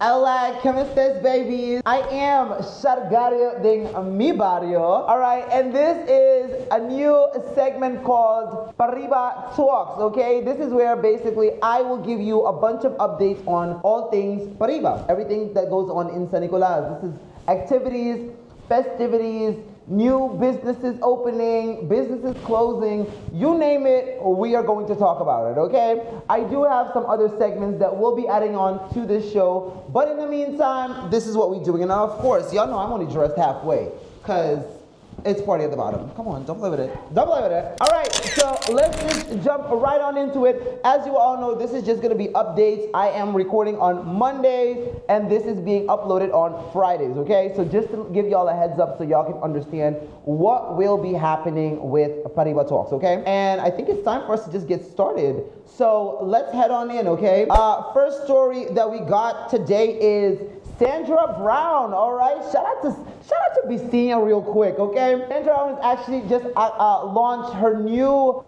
Hola, ¿cómo estás, babies? I am Sharkk Gario de mi barrio. Alright, and this is a new segment called Pariba Talks, okay? This is where basically I will give you a bunch of updates on all things Pariba, everything that goes on in San Nicolas. This is activities, festivities, new businesses opening, businesses closing, you name it, we are going to talk about it, okay? I do have some other segments that we'll be adding on to this show, but in the meantime, this is what we're doing. And now, of course, y'all know I'm only dressed halfway, because it's party at the bottom. Come on, don't play with it. Don't play with it. All right, so let's just jump right on into it. As you all know, this is just going to be updates. I am recording on Mondays, and this is being uploaded on Fridays, okay? So just to give y'all a heads up so y'all can understand what will be happening with Pariba Talks, okay? And I think it's time for us to just get started. So let's head on in, okay? First story that we got today is Sandra Brown, all right? Shout out to Bicina real quick, okay? Sandra Brown has actually just launched her new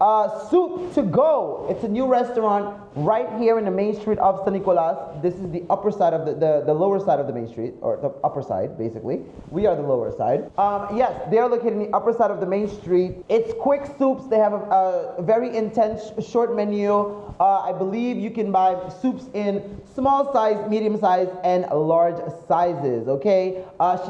Soup to Go. It's a new restaurant right here in the main street of San Nicolas. This is the upper side of the lower side of the main street, or the upper side, basically. We are the lower side. Yes, they are located in the upper side of the main street. It's quick soups. They have a very intense short menu. I believe you can buy soups in small size, medium size, and large sizes, okay?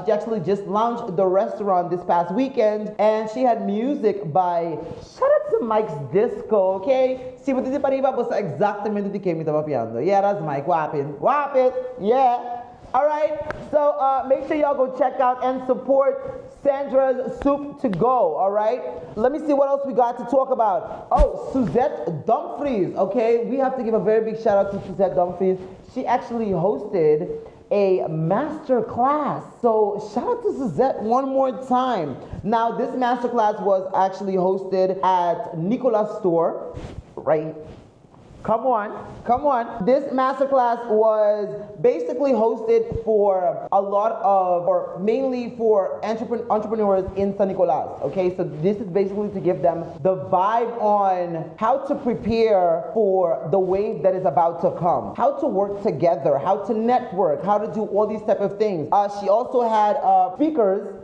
She actually just launched the restaurant this past weekend, and she had music by, shout out to Mike's Disco, okay? Si você Pariba, você exatamente de quem me estava piando. Yeah, that's Mike, whap it, yeah. All right, so make sure y'all go check out and support Sandra's Soup to Go, all right? Let me see what else we got to talk about. Oh, Suzette Dumfries, okay? We have to give a very big shout out to Suzette Dumfries. She actually hosted a master class. So shout out to Suzette one more time. Now, this master class was actually hosted at Nicolas store, right? Come on. This masterclass was basically hosted for a lot of, or mainly for entrepreneurs in San Nicolas, okay? So this is basically to give them the vibe on how to prepare for the wave that is about to come, how to work together, how to network, how to do all these type of things. She also had speakers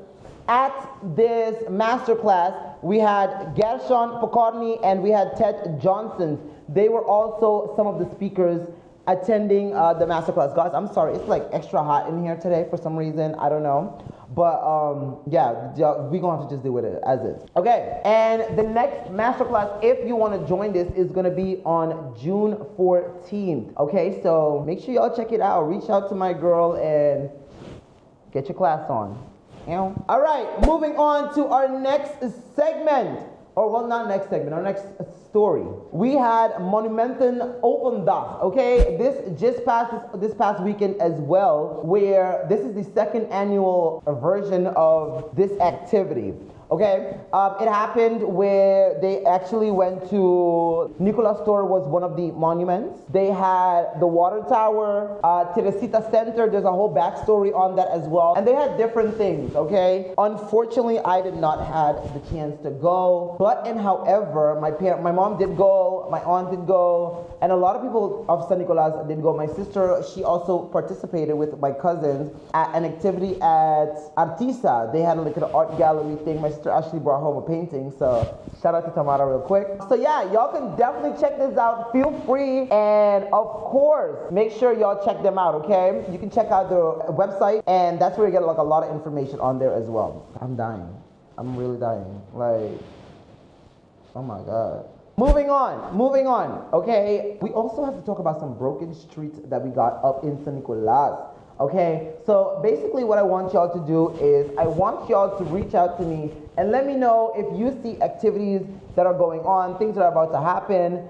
at this masterclass. We had Gershon Pokorny and we had Ted Johnson. They were also some of the speakers attending the masterclass. Guys, I'm sorry, it's like extra hot in here today for some reason, I don't know. But yeah, we're gonna have to just deal with it as is. Okay, and the next masterclass, if you wanna join this, is gonna be on June 14th. Okay, so make sure y'all check it out. Reach out to my girl and get your class on. All right, moving on to our next segment. Or well, not next segment, our next story. We had Monumenten Open Dag, okay? This past weekend as well, where this is the second annual version of this activity. Okay, it happened where they actually went to Nicolas Store was one of the monuments. They had the water tower, Teresita Center. There's a whole backstory on that as well. And they had different things, okay? Unfortunately, I did not have the chance to go. But and however, my mom did go, my aunt did go, and a lot of people of San Nicolas did go. My sister, she also participated with my cousins at an activity at Artisa. They had like an art gallery thing. My sister actually brought home a painting, so shout out to Tamara real quick. So yeah, y'all can definitely check this out. Feel free, and of course, make sure y'all check them out, okay? You can check out their website, and that's where you get like a lot of information on there as well. I'm dying. I'm really dying. Like, oh my God. Moving on, okay? We also have to talk about some broken streets that we got up in San Nicolas. Okay, so basically what I want y'all to do is I want y'all to reach out to me and let me know if you see activities that are going on, things that are about to happen.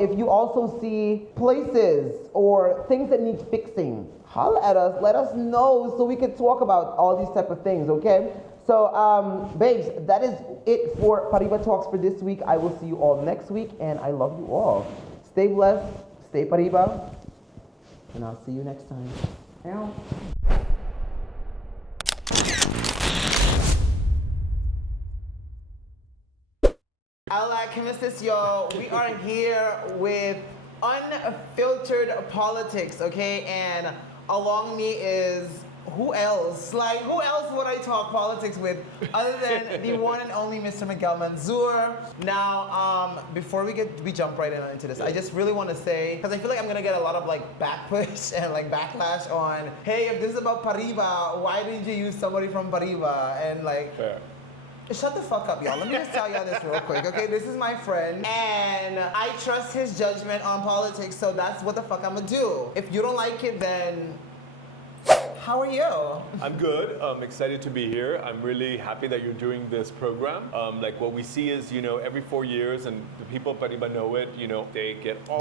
If you also see places or things that need fixing, holla at us, let us know so we can talk about all these type of things, okay? So, babes, that is it for Pariba Talks for this week. I will see you all next week, and I love you all. Stay blessed, stay Pariba, and I'll see you next time. Hola, ¿cómo estás, yo? We are here with Unfiltered Politics, okay? And along me is who else? Like, who else would I talk politics with other than the one and only Mr. Miguel Mansur? Now, before we jump right into this, I just really want to say, because I feel like I'm gonna get a lot of like backpush and like backlash on, hey, if this is about Pariba, why didn't you use somebody from Pariba? And like, Fair. shut the fuck up, y'all. Let me just tell y'all this real quick, okay? This is my friend, and I trust his judgment on politics, so that's what the fuck I'm gonna do. If you don't like it, then how are you? I'm good. I'm excited to be here. I'm really happy that you're doing this program. Like what we see is, every 4 years, and the people of Pariba know it, they get all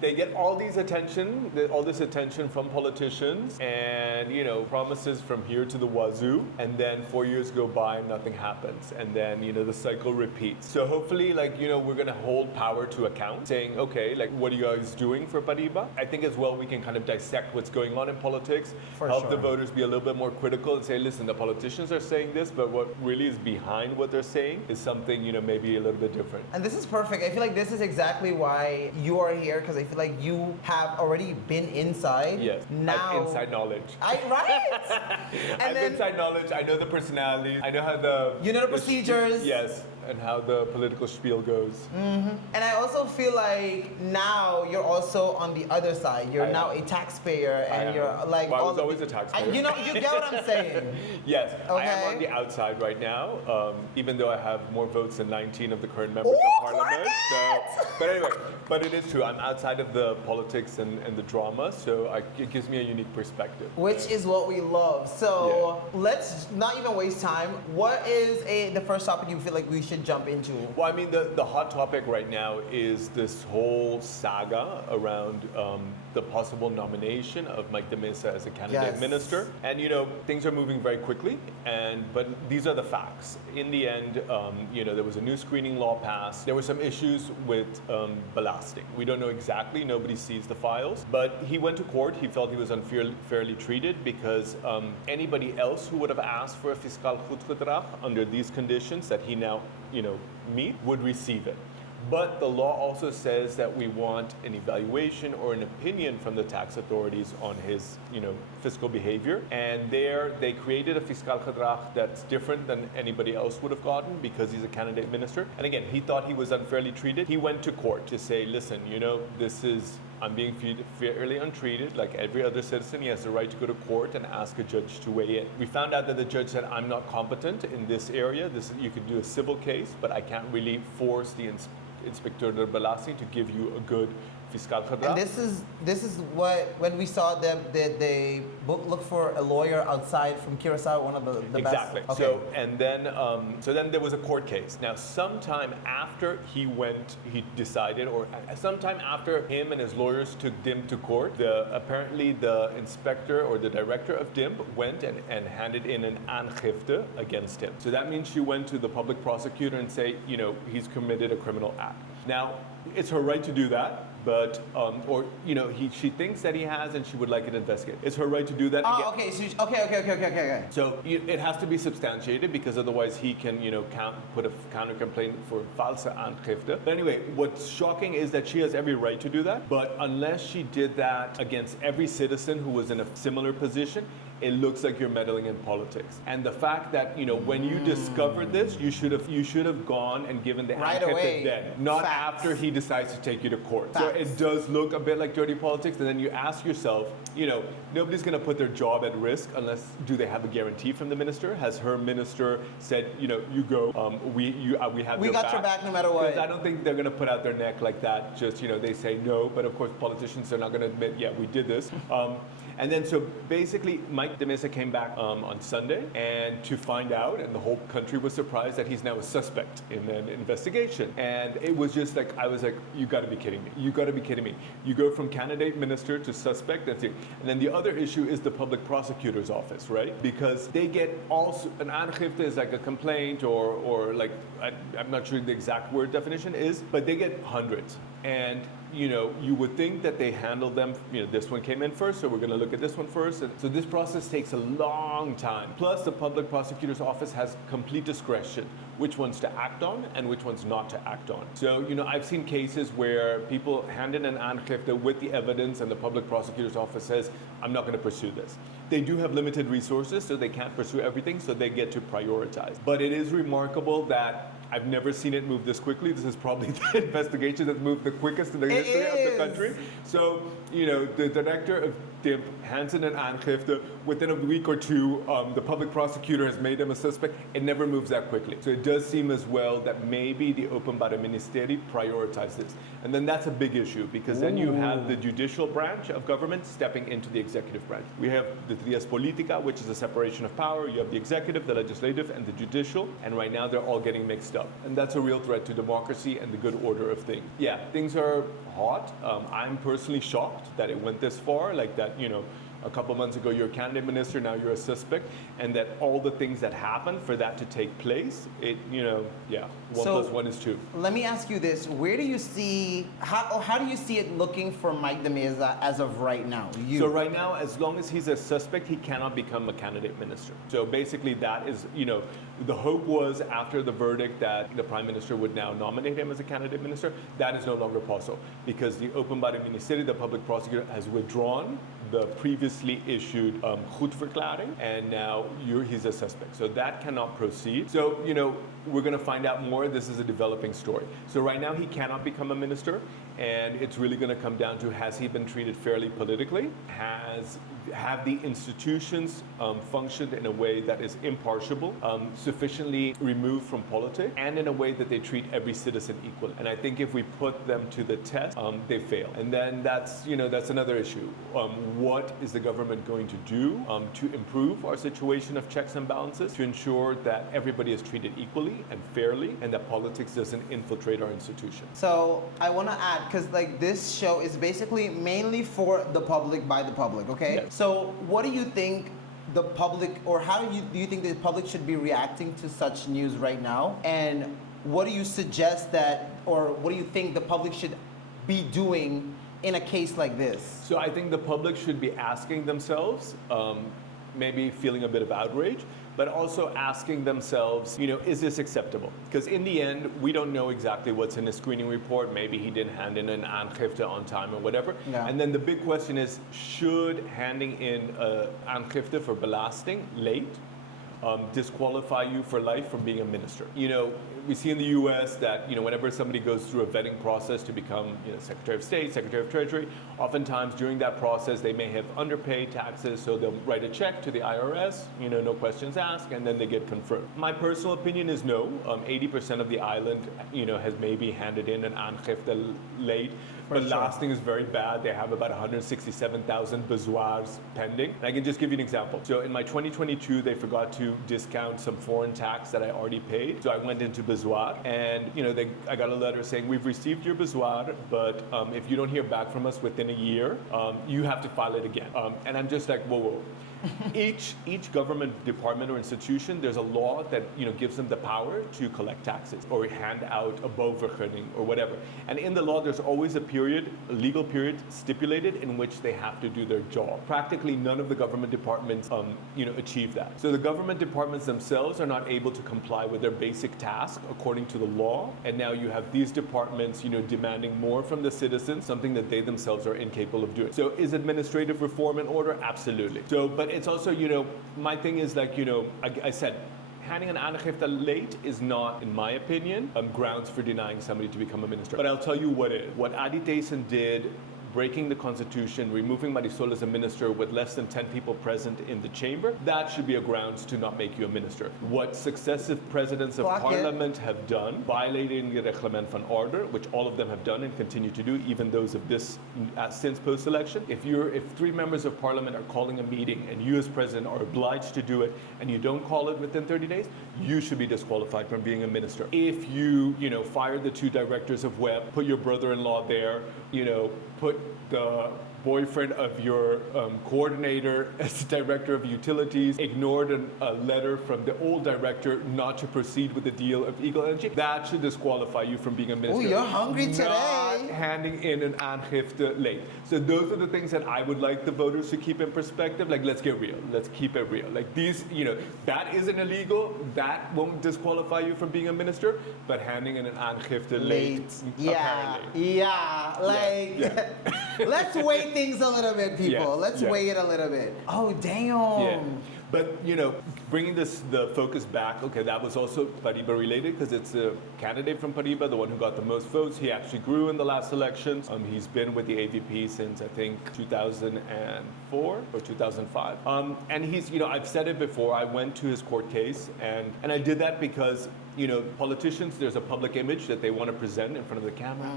they get all this attention from politicians and, promises from here to the wazoo, and then 4 years go by and nothing happens. And then, the cycle repeats. So hopefully, we're gonna hold power to account, saying, okay, what are you guys doing for Pariba? I think as well we can kind of dissect what's going on in politics, help the voters be a little bit more critical and say, listen, the politicians are saying this, but what really is behind what they're saying is something, maybe a little bit different. And this is perfect. I feel like this is exactly why you are here, because I feel like you have already been inside. Yes. Now, I have inside knowledge. Right? I have inside knowledge. I know the personalities. I know how the... You know the procedures. Yes. And how the political spiel goes. Mm-hmm. And I also feel like now you're also on the other side. You're now a taxpayer, and you're like... Well, I was always a taxpayer. You get what I'm saying. Yes, okay. I am on the outside right now, even though I have more votes than 19 of the current members of parliament. But anyway, but it is true. I'm outside of the politics and the drama, so it gives me a unique perspective. Which is what we love. So let's not even waste time. What is the first topic you feel like we should jump into? Well, I mean, the hot topic right now is this whole saga around the possible nomination of Mike de Mesa as a candidate minister. And, things are moving very quickly, but these are the facts. In the end, there was a new screening law passed. There were some issues with ballasting. We don't know exactly. Nobody sees the files. But he went to court. He felt he was unfairly treated because anybody else who would have asked for a fiscal goedgedrag under these conditions that he now, meet would receive it. But the law also says that we want an evaluation or an opinion from the tax authorities on his, fiscal behavior. And there they created a fiscal gedrag that's different than anybody else would have gotten because he's a candidate minister. And again, he thought he was unfairly treated. He went to court to say, listen, I'm being fairly untreated. Like every other citizen, he has the right to go to court and ask a judge to weigh in. We found out that the judge said, I'm not competent in this area. You could do a civil case, but I can't really force the Inspector de Belasting to give you a good fiscal gedrag. And this is what, when we saw them, they look for a lawyer outside from Curacao, one of the exactly. best. Okay. So then there was a court case. Now, sometime after he decided, or sometime after him and his lawyers took DIM to court, apparently the inspector or the director of DIM went and handed in an aangifte against him. So that means she went to the public prosecutor and say, he's committed a criminal act. Now, it's her right to do that. But, she thinks that he has, and she would like it investigated. It's her right to do that. Oh, okay. So, okay. So it has to be substantiated because otherwise he can, put a counter complaint for false aangifte. But anyway, what's shocking is that she has every right to do that. But unless she did that against every citizen who was in a similar position, it looks like you're meddling in politics. And the fact that, when you discovered this, you should have gone and given the right aangifte away. Then, not Facts. after he decides to take you to court. Facts. So it does look a bit like dirty politics, and then you ask yourself, nobody's going to put their job at risk unless, do they have a guarantee from the minister? Has her minister said, you go, we got your back no matter what? Because I don't think they're going to put out their neck like that. Just, they say no, but of course politicians are not going to admit, yeah, we did this. And then so basically Mike de Mesa came back on Sunday and to find out, and the whole country was surprised that he's now a suspect in an investigation. And it was just like, I was like, you gotta be kidding me. You gotta be kidding me. You go from candidate minister to suspect. And then the other issue is the public prosecutor's office, right? Because they get also, an aangifte is like a complaint or like, I'm not sure the exact word definition is, but they get hundreds And you would think that they handled them, this one came in first, so we're going to look at this one first. And so this process takes a long time. Plus, the public prosecutor's office has complete discretion which ones to act on and which ones not to act on. So, I've seen cases where people hand in an aangifte with the evidence and the public prosecutor's office says, I'm not going to pursue this. They do have limited resources, so they can't pursue everything, so they get to prioritize. But it is remarkable that I've never seen it move this quickly. This is probably the investigation that's moved the quickest in the history of the country. So, the director of DIMP hands in an aangifte. Within a week or two, the public prosecutor has made him a suspect. It never moves that quickly. So it does seem as well that maybe the Openbare Ministerie prioritized this. And then that's a big issue because then you have the judicial branch of government stepping into the executive branch. We have the Trias Politica, which is a separation of power. You have the executive, the legislative, and the judicial. And right now they're all getting mixed up. And that's a real threat to democracy and the good order of things. Yeah, things are hot. I'm personally shocked that it went this far, like that, a couple months ago you're a candidate minister, now you're a suspect, and that all the things that happened for that to take place, one plus one is two. Let me ask you this, where do you see, how do you see it looking for Mike de Mesa as of right now? So right now, as long as he's a suspect, he cannot become a candidate minister. So basically that is, the hope was after the verdict that the Prime Minister would now nominate him as a candidate minister. That is no longer possible because the Openbare Ministerie, the public prosecutor, has withdrawn the previously issued goedverklaring, and now he's a suspect. So that cannot proceed. So, we're going to find out more. This is a developing story. So right now he cannot become a minister, and it's really going to come down to, has he been treated fairly politically? Have the institutions functioned in a way that is impartial, sufficiently removed from politics, and in a way that they treat every citizen equally? And I think if we put them to the test, they fail. And then that's another issue. What is the government going to do to improve our situation of checks and balances, to ensure that everybody is treated equally and fairly, and that politics doesn't infiltrate our institution? So I want to add, because this show is basically mainly for the public by the public, okay? Yes. So what do you think the public, or how do you think the public should be reacting to such news right now? And what do you suggest that, or what do you think the public should be doing in a case like this? So I think the public should be asking themselves, maybe feeling a bit of outrage, but also asking themselves, is this acceptable? Because in the end, we don't know exactly what's in the screening report. Maybe he didn't hand in an aangifte on time or whatever. Yeah. And then the big question is, should handing in an aangifte for belasting late disqualify you for life from being a minister? We see in the US that, whenever somebody goes through a vetting process to become, Secretary of State, Secretary of Treasury, oftentimes during that process they may have underpaid taxes, so they'll write a check to the IRS, no questions asked, and then they get confirmed. My personal opinion is no. 80% of the island, has maybe handed in an aangifte late. Belasting is very bad. They have about 167,000 bezoars pending. And I can just give you an example. So in my 2022, they forgot to discount some foreign tax that I already paid. So I went into bezoar, and I got a letter saying, we've received your bezoar, but if you don't hear back from us within a year, you have to file it again. And I'm just like, whoa. Each government department or institution, there's a law that gives them the power to collect taxes or hand out a bovenvergunning or whatever. And in the law, there's always a legal period stipulated in which they have to do their job. Practically none of the government departments achieve that. So the government departments themselves are not able to comply with their basic task according to the law. And now you have these departments demanding more from the citizens, something that they themselves are incapable of doing. So is administrative reform in order? Absolutely. But it's also, my thing is I said, handing an aangifte late is not, in my opinion, grounds for denying somebody to become a minister. But I'll tell you what is. What Adi Taysen did, breaking the constitution, removing Marisol as a minister with less than 10 people present in the chamber, that should be a grounds to not make you a minister. What successive presidents of parliament have done, violating the reglement van orde, which all of them have done and continue to do, even those of this since post-election. If 3 members of parliament are calling a meeting and you as president are obliged to do it and you don't call it within 30 days, you should be disqualified from being a minister. If you, fire the 2 directors of WEB, put your brother-in-law there, put the boyfriend of your coordinator as director of utilities ignored a letter from the old director not to proceed with the deal of Eagle Energy, that should disqualify you from being a minister. Oh, you're hungry today. Not handing in an aangifte late. So those are the things that I would like the voters to keep in perspective. Like, let's get real. Let's keep it real. Like these, that isn't illegal. That won't disqualify you from being a minister. But handing in an aangifte late, apparently. Yeah. Like, Yeah. let's weigh things a little bit, people. Yes, Let's yes. weigh it a little bit. Oh, damn. Yeah. But, bringing the focus back, okay, that was also Pariba related because it's a candidate from Pariba, the one who got the most votes. He actually grew in the last elections. He's been with the AVP since, I think, 2004 or 2005. And he's, I've said it before, I went to his court case and I did that because politicians, there's a public image that they want to present in front of the camera.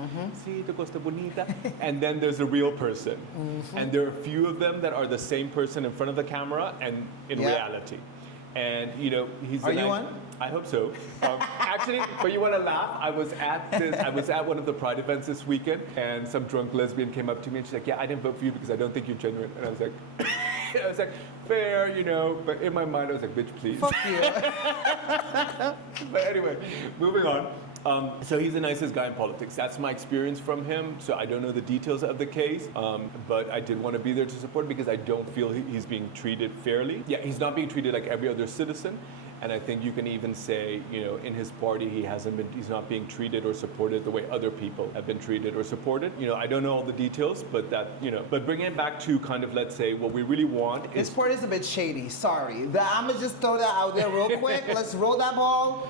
Sí, te costa bonita. And then there's a real person. And there are a few of them that are the same person in front of the camera and in reality. And he's. Are you one? I hope so. Actually, but you want to laugh? I was at one of the Pride events this weekend, and some drunk lesbian came up to me and she's like, "Yeah, I didn't vote for you because I don't think you're genuine." And I was like, fair, but in my mind I was like, bitch, please. Fuck you. But anyway, moving on. So he's the nicest guy in politics. That's my experience from him. So I don't know the details of the case, but I did want to be there to support because I don't feel he's being treated fairly. Yeah, he's not being treated like every other citizen. And I think you can even say, in his party, he's not being treated or supported the way other people have been treated or supported. I don't know all the details, but but bringing it back to kind of, let's say, what we really want is... This part is a bit shady, sorry. I'm gonna just throw that out there real quick. Let's roll that ball.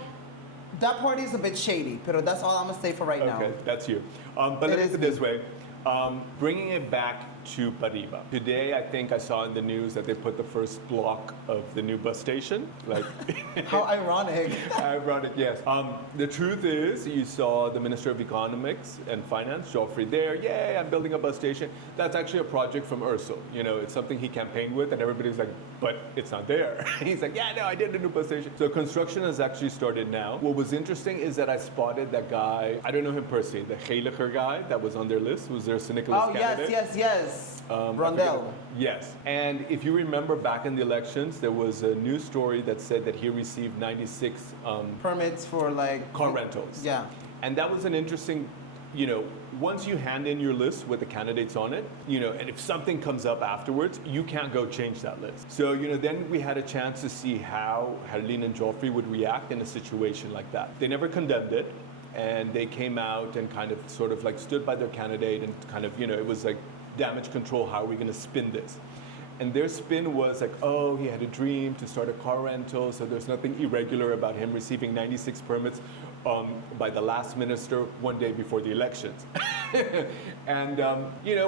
That party is a bit shady, but that's all I'm gonna say for right now. Okay, that's you. But let me put it this way. Bringing it back to Pariba. Today, I think I saw in the news that they put the first block of the new bus station. Like, how ironic. Ironic, yes. The truth is, you saw the Minister of Economics and Finance, Geoffrey, there. Yay, I'm building a bus station. That's actually a project from Ursel. It's something he campaigned with, and everybody's like, but it's not there. He's like, yeah, no, I did a new bus station. So construction has actually started now. What was interesting is that I spotted that guy, I don't know him personally, the Heiliger guy that was on their list, who's their San Nicolas candidate. Yes. Rondell. Yes. And if you remember back in the elections, there was a news story that said that he received 96 permits for car rentals. Yeah. And that was an interesting, once you hand in your list with the candidates on it, and if something comes up afterwards, you can't go change that list. So, then we had a chance to see how Herlin and Joffrey would react in a situation like that. They never condemned it. And they came out and kind of sort of stood by their candidate and kind of, it was like damage control, how are we going to spin this? And their spin was like, oh, he had a dream to start a car rental, so there's nothing irregular about him receiving 96 permits by the last minister one day before the elections. And,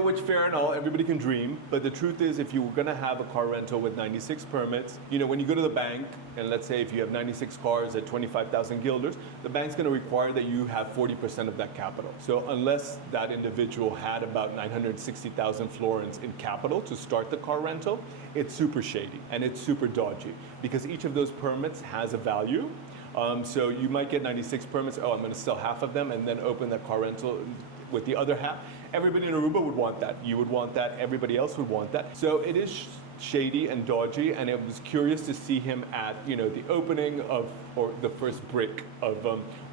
which fair and all, everybody can dream, but the truth is if you were going to have a car rental with 96 permits, when you go to the bank, and let's say if you have 96 cars at 25,000 guilders, the bank's going to require that you have 40% of that capital. So unless that individual had about 960,000 florins in capital to start the car rental, it's super shady and it's super dodgy because each of those permits has a value. So you might get 96 permits, I'm going to sell half of them and then open that car rental with the other half. Everybody in Aruba would want that. You would want that. Everybody else would want that. So it is shady and dodgy, and it was curious to see him at the opening of, or the first brick of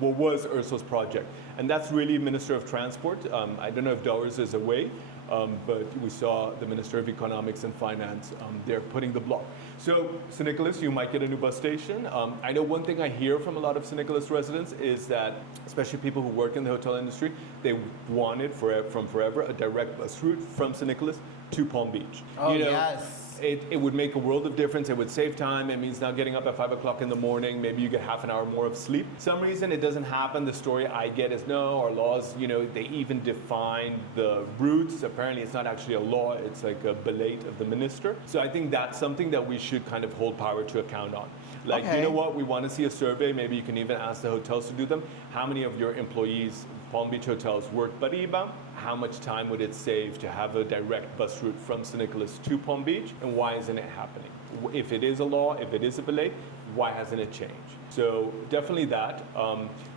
what was Ursul's project. And that's really Minister of Transport. I don't know if Douwers is away, but we saw the Minister of Economics and Finance there putting the block. So, San Nicolas, you might get a new bus station. I know one thing I hear from a lot of San Nicolas residents is that, especially people who work in the hotel industry, they wanted from forever a direct bus route from San Nicolas to Palm Beach. Oh, yes. It would make a world of difference. It would save time. It means not getting up at 5 o'clock in the morning. Maybe you get half an hour more of sleep. Some reason it doesn't happen. The story I get is no, our laws, they even define the routes. Apparently it's not actually a law. It's like a belate of the minister. So I think that's something that we should kind of hold power to account on. Like, okay. You know what? We want to see a survey. Maybe you can even ask the hotels to do them. How many of your employees, Palm Beach hotels, work Pariba? How much time would it save to have a direct bus route from San Nicolas to Palm Beach? And why isn't it happening? If it is a law, if it is a belate, why hasn't it changed? So definitely that.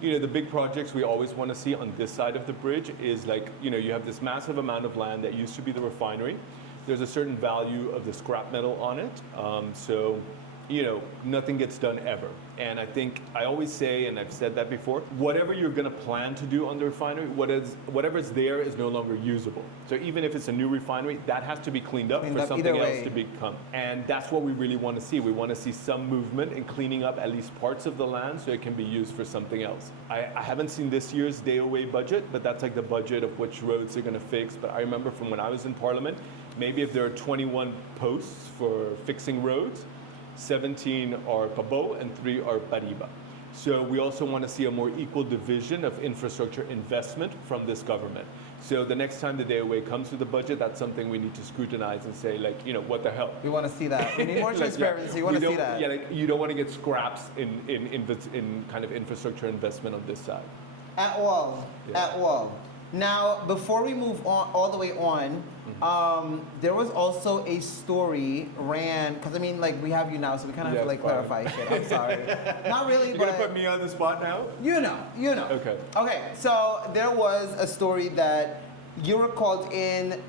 You know, the big projects we always want to see on this side of the bridge is like, you know, you have this massive amount of land that used to be the refinery. There's a certain value of the scrap metal on it. So, you know, nothing gets done ever. And I think I always say, and I've said that before, whatever you're going to plan to do on the refinery, whatever's there is no longer usable. So even if it's a new refinery, that has to be cleaned up for something else to become. And that's what we really want to see. We want to see some movement in cleaning up at least parts of the land so it can be used for something else. I haven't seen this year's day away budget, but that's like the budget of which roads they're going to fix. But I remember from when I was in Parliament, maybe if there are 21 posts for fixing roads, 17 are Pabo and 3 are Pariba. So we also want to see a more equal division of infrastructure investment from this government. So the next time the day away comes to the budget, that's something we need to scrutinize and say, like, you know, what the hell? We want to see that. We need more transparency. We want to see that. Yeah, like, you don't want to get scraps in kind of infrastructure investment on this side. At all. Yeah. At all. Now, before we move on, all the way on, there was also a story ran, because I mean, like, we have you now, so we kind of have to like clarify shit. I'm sorry. Not really, You're but. going to put me on the spot now? You know. Okay. Okay, so there was a story that you were called in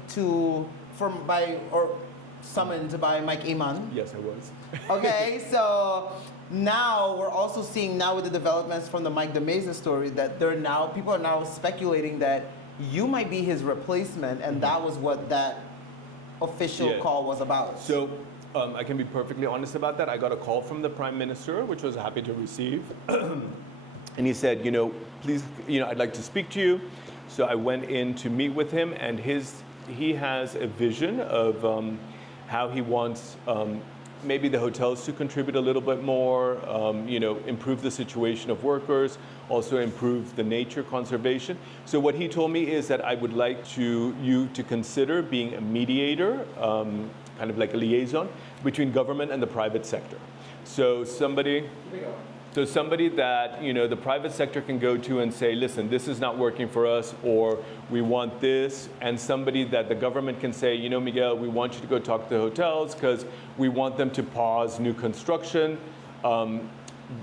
summoned by Mike Iman. Yes, I was. Okay, so now we're also seeing now with the developments from the Mike de Mesa story that people are now speculating that you might be his replacement, and that was what that official call was about. So I can be perfectly honest about that. I got a call from the Prime Minister, which I was happy to receive. And he said, you know, please, you know, I'd like to speak to you. So I went in to meet with him, and he has a vision of how he wants maybe the hotels to contribute a little bit more, you know, improve the situation of workers, also improve the nature conservation. So what he told me is that I would like you to consider being a mediator, kind of like a liaison between government and the private sector. So somebody that, you know, the private sector can go to and say, listen, this is not working for us, or we want this, and somebody that the government can say, you know, Miguel, we want you to go talk to the hotels because we want them to pause new construction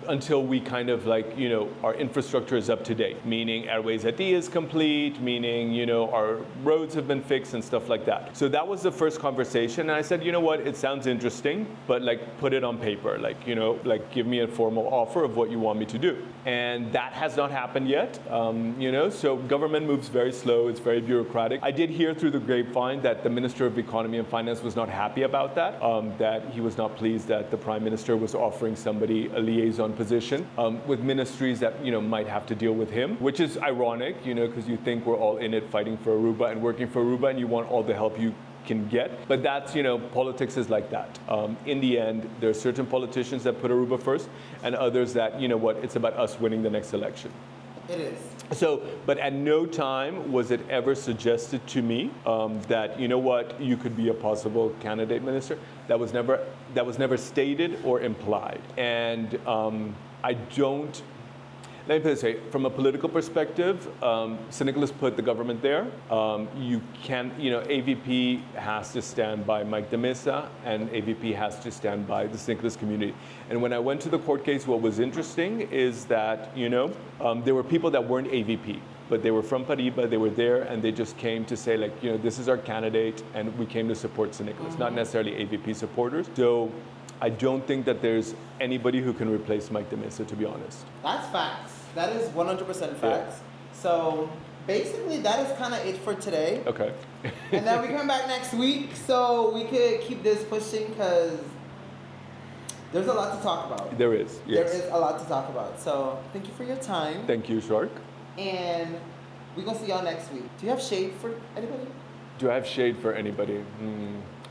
until we kind of like, you know, our infrastructure is up to date, meaning Airways at D is complete, meaning, you know, our roads have been fixed and stuff like that. So that was the first conversation. And I said, you know what, it sounds interesting, but like put it on paper, like, you know, like give me a formal offer of what you want me to do. And that has not happened yet, you know, so government moves very slow, it's very bureaucratic. I did hear through the grapevine that the Minister of Economy and Finance was not happy about that, that he was not pleased that the Prime Minister was offering somebody a liaison position with ministries that, you know, might have to deal with him, which is ironic, you know, because you think we're all in it fighting for Aruba and working for Aruba, and you want all the help you can get. But that's, you know, politics is like that. In the end, there are certain politicians that put Aruba first, and others that, you know what, it's about us winning the next election. It is. So, but at no time was it ever suggested to me that, you know what, you could be a possible candidate minister. That was never stated or implied. And I don't. Let me put it this way, from a political perspective, San Nicolas put the government there. You can, you know, AVP has to stand by Mike de Mesa, and AVP has to stand by the San Nicolas community. And when I went to the court case, what was interesting is that, you know, there were people that weren't AVP, but they were from Pariba, they were there, and they just came to say, like, you know, this is our candidate, and we came to support San Nicolas, not necessarily AVP supporters. So I don't think that there's anybody who can replace Mike de Mesa, to be honest. That's facts. That is 100% facts. Yeah. So basically, that is kind of it for today. Okay. And then we come back next week, so we could keep this pushing because there's a lot to talk about. There is, yes. There is a lot to talk about. So thank you for your time. Thank you, Sharkk. And we're going to see y'all next week. Do you have shade for anybody? Do I have shade for anybody?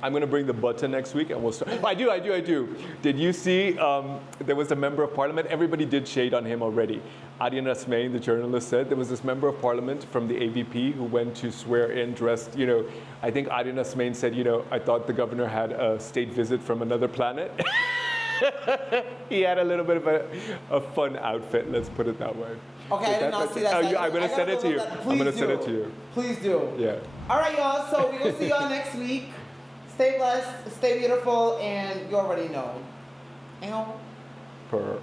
I'm going to bring the button next week and we'll start. I do. Did you see there was a member of parliament? Everybody did shade on him already. Adriana Smain, the journalist, said there was this member of parliament from the AVP who went to swear in dressed, you know, I think Adriana Smain said, you know, I thought the governor had a state visit from another planet. He had a little bit of a fun outfit, let's put it that way. Okay, I did not see that. I'm going to send it to you. I'm going to send it to you. Please do. Yeah. All right, y'all. So we're going to see y'all next week. Stay blessed, stay beautiful, and you already know. Ow. Purr.